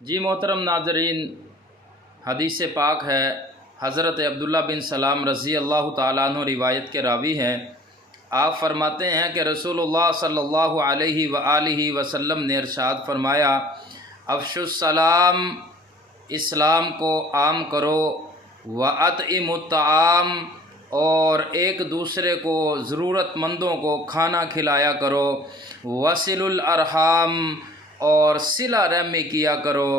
جی محترم ناظرین، حدیث پاک ہے، حضرت عبداللہ بن سلام رضی اللہ تعالیٰ عنہ روایت کے راوی ہیں۔ آپ فرماتے ہیں کہ رسول اللہ صلی اللہ علیہ وآلہ وسلم نے ارشاد فرمایا، افشوا السلام، اسلام کو عام کرو، وَأَطْعِمُوا الطَّعَامَ، اور ایک دوسرے کو ضرورت مندوں کو کھانا کھلایا کرو، وَصِلُوا الْأَرْحَامَ، اور صلہ رحمی کیا کرو،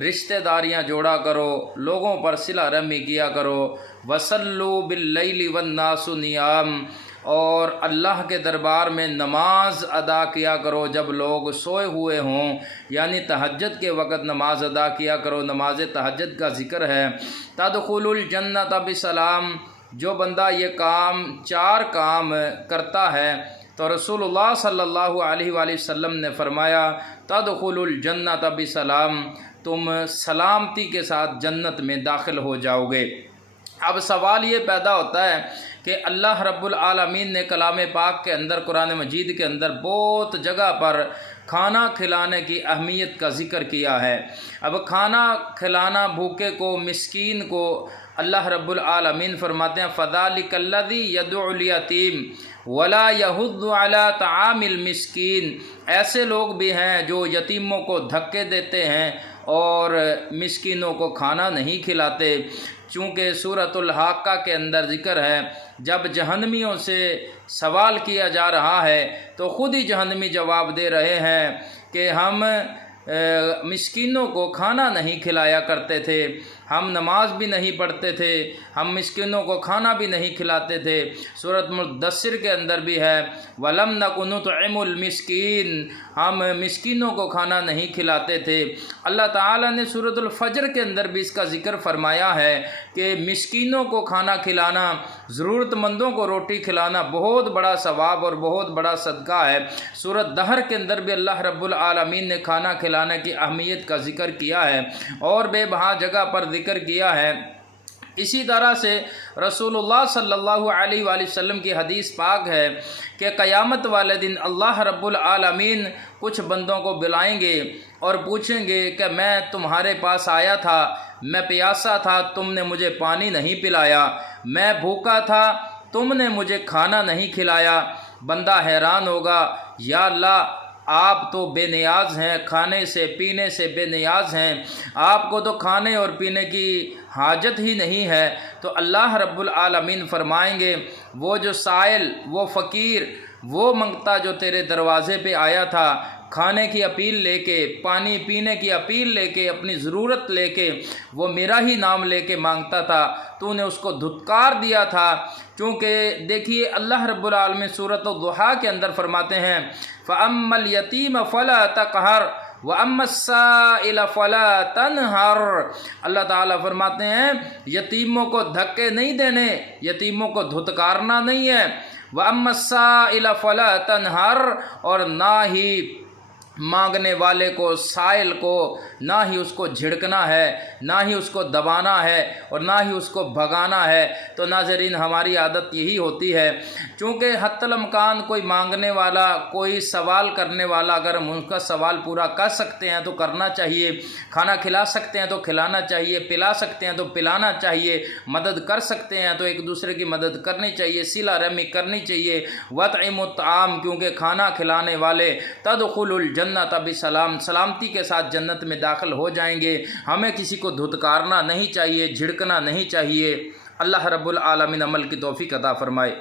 رشتہ داریاں جوڑا کرو، لوگوں پر صلہ رحمی کیا کرو، وَصَلُّوا بِاللَّيْلِ وَالنَّاسُ نِيَامٌ، اور اللہ کے دربار میں نماز ادا کیا کرو جب لوگ سوئے ہوئے ہوں، یعنی تہجد کے وقت نماز ادا کیا کرو۔ نماز تہجد کا ذکر ہے۔ تدخلوا الجنۃ بسلام، جو بندہ یہ چار کام کرتا ہے تو رسول اللہ صلی اللہ علیہ وآلہ وسلم نے فرمایا، تدخلوا الجنۃ بسلام، تم سلامتی کے ساتھ جنت میں داخل ہو جاؤ گے۔ اب سوال یہ پیدا ہوتا ہے کہ اللہ رب العالمین نے کلام پاک کے اندر، قرآن مجید کے اندر بہت جگہ پر کھانا کھلانے کی اہمیت کا ذکر کیا ہے۔ اب کھانا کھلانا بھوکے کو، مسکین کو، اللہ رب العالمین فرماتے ہیں فَذَلِكَ الَّذِي يَدُعُ الْيَتِيمَ وَلَا يَحُضُّ عَلَىٰ طَعَامِ الْمِسْكِينِ، ایسے لوگ بھی ہیں جو یتیموں کو دھکے دیتے ہیں اور مسکینوں کو کھانا نہیں کھلاتے۔ چونکہ سورۃ الحاقہ کے اندر ذکر ہے، جب جہنمیوں سے سوال کیا جا رہا ہے تو خود ہی جہنمی جواب دے رہے ہیں کہ ہم مسکینوں کو کھانا نہیں کھلایا کرتے تھے، ہم نماز بھی نہیں پڑھتے تھے، ہم مسکینوں کو کھانا بھی نہیں کھلاتے تھے۔ سورۃ مدثر کے اندر بھی ہے، وَلَمْ نَكُ نُطْعِمُ الْمِسْكِينَ، ہم مسکینوں کو کھانا نہیں کھلاتے تھے۔ اللہ تعالیٰ نے سورۃ الفجر کے اندر بھی اس کا ذکر فرمایا ہے کہ مسکینوں کو کھانا کھلانا، ضرورت مندوں کو روٹی کھلانا بہت بڑا ثواب اور بہت بڑا صدقہ ہے۔ سورۃ دہر کے اندر بھی اللہ رب العالمین نے کھانا کھلانے کی اہمیت کا ذکر کیا ہے اور بے بہا جگہ پر ذکر کیا ہے۔ اسی طرح سے رسول اللہ صلی اللہ علیہ وآلہ وسلم کی حدیث پاک ہے کہ قیامت والے دن اللہ رب العالمین کچھ بندوں کو بلائیں گے اور پوچھیں گے کہ میں تمہارے پاس آیا تھا، میں پیاسا تھا، تم نے مجھے پانی نہیں پلایا، میں بھوکا تھا، تم نے مجھے کھانا نہیں کھلایا۔ بندہ حیران ہوگا، یا اللہ آپ تو بے نیاز ہیں، کھانے سے پینے سے بے نیاز ہیں، آپ کو تو کھانے اور پینے کی حاجت ہی نہیں ہے۔ تو اللہ رب العالمین فرمائیں گے، وہ جو سائل، وہ فقیر، وہ منگتا جو تیرے دروازے پہ آیا تھا، کھانے کی اپیل لے کے، پانی پینے کی اپیل لے کے، اپنی ضرورت لے کے، وہ میرا ہی نام لے کے مانگتا تھا، تو نے اس کو دھتکار دیا تھا۔ چونکہ دیکھیے اللہ رب العالمین سورۃ الضحیٰ کے اندر فرماتے ہیں، فَأَمَّا الْيَتِيمَ فَلَا تَقْهَرْ وَأَمَّا السَّائِلَ فَلَا تَنْهَرْ، اللہ تعالیٰ فرماتے ہیں یتیموں کو دھکے نہیں دینے، یتیموں کو دھتکارنا نہیں ہے، وَأَمَّا السَّائِلَ فَلَا تَنْهَرْ، اور نہ ہی مانگنے والے کو، سائل کو، نہ ہی اس کو جھڑکنا ہے، نہ ہی اس کو دبانا ہے اور نہ ہی اس کو بھگانا ہے۔ تو ناظرین، ہماری عادت یہی ہوتی ہے، چونکہ حتی الامکان کوئی مانگنے والا، کوئی سوال کرنے والا، اگر ہم ان کا سوال پورا کر سکتے ہیں تو کرنا چاہیے، کھانا کھلا سکتے ہیں تو کھلانا چاہیے، پلا سکتے ہیں تو پلانا چاہیے، مدد کر سکتے ہیں تو ایک دوسرے کی مدد کرنی چاہیے، صلہ رحمی کرنی چاہیے۔ وَأَطْعِمُوا الطَّعَامَ، کیونکہ کھانا کھلانے والے تدخلوا الجنۃ بسلام، سلامتی کے ساتھ جنت میں داخل ہو جائیں گے۔ ہمیں کسی کو دھتکارنا نہیں چاہیے، جھڑکنا نہیں چاہیے۔ اللہ رب العالمین عمل کی توفیق عطا فرمائے۔